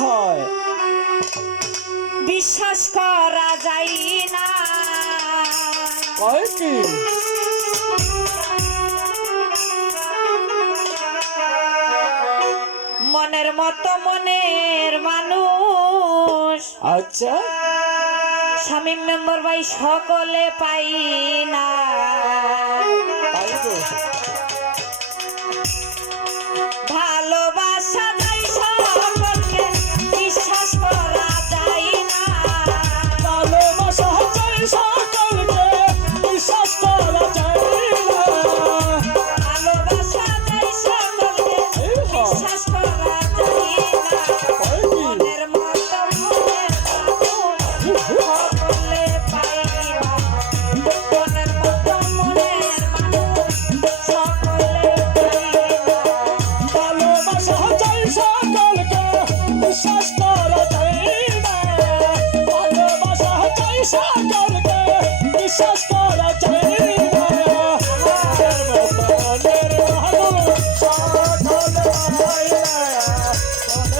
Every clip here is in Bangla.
হয়। বিশ্বাস করা যায় না। মনের মতো মনের মানুষ। আচ্ছা। স্বামী মেম্বর ভাই সকলে পাই না।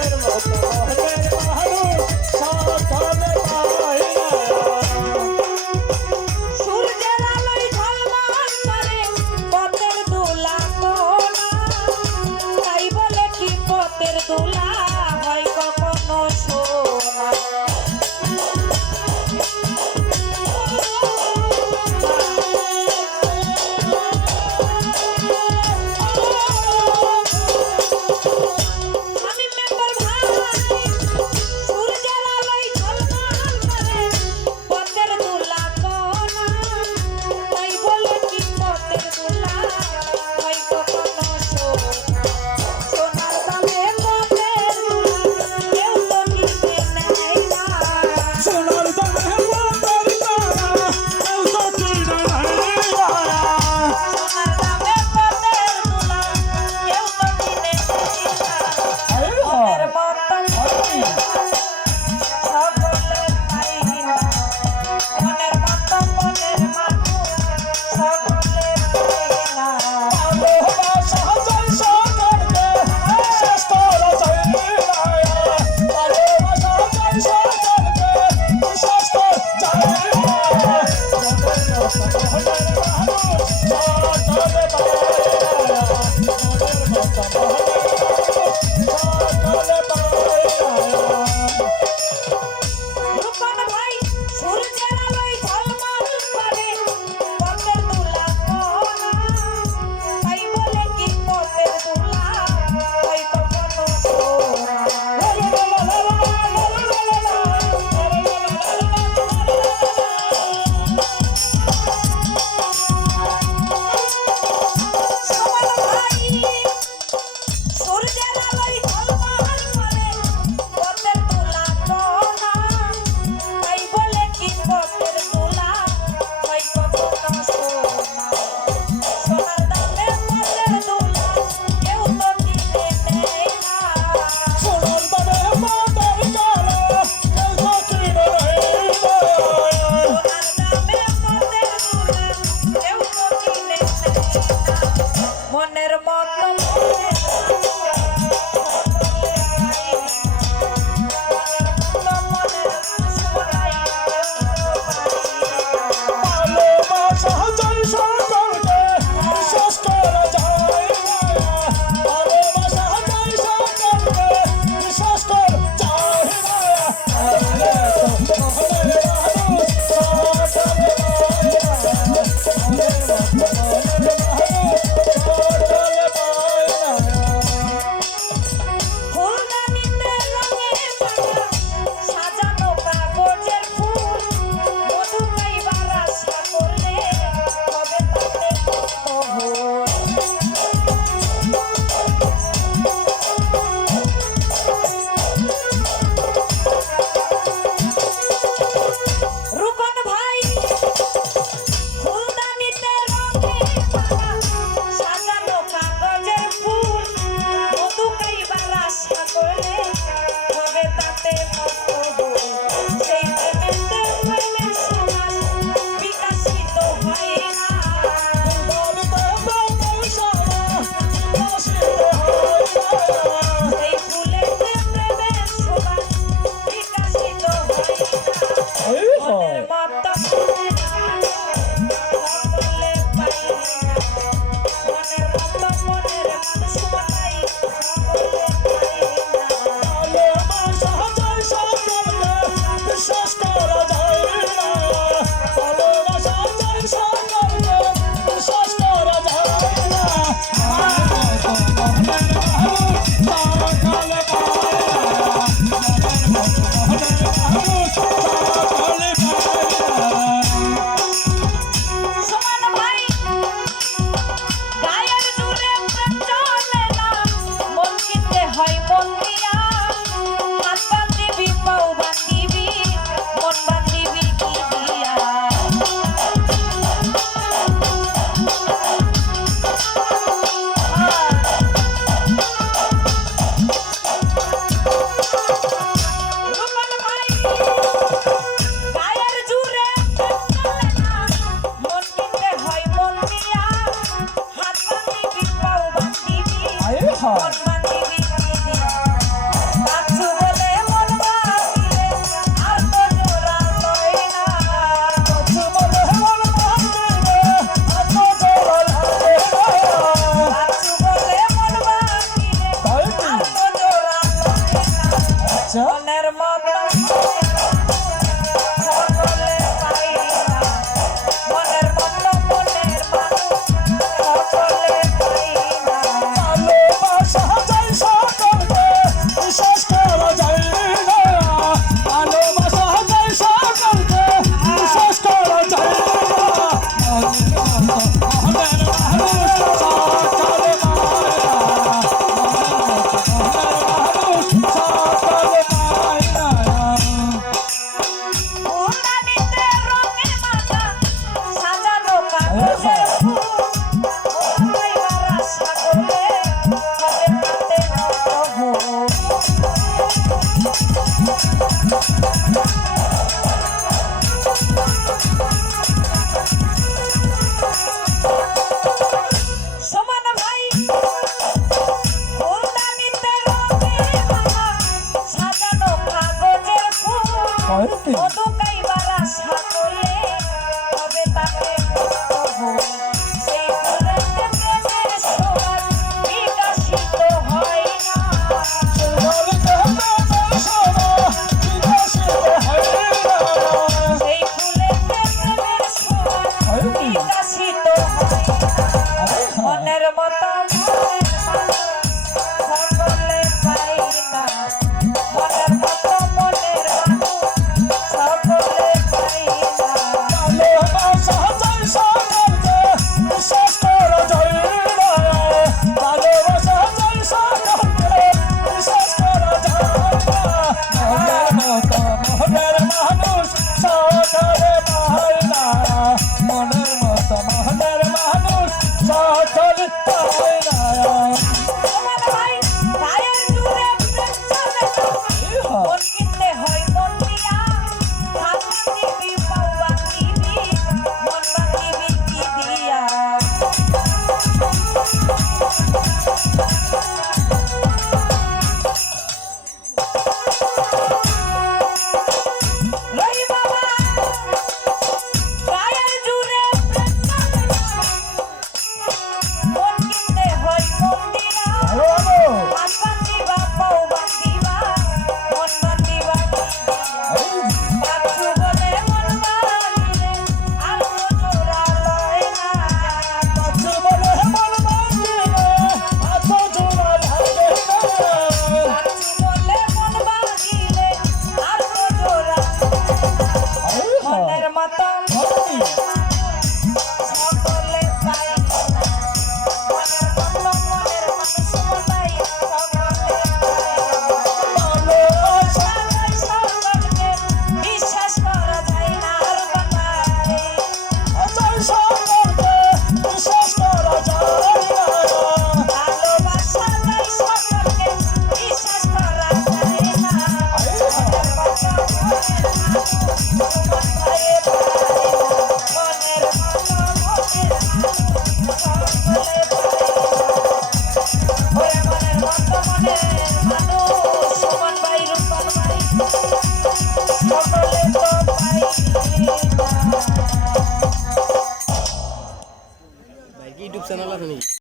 মতো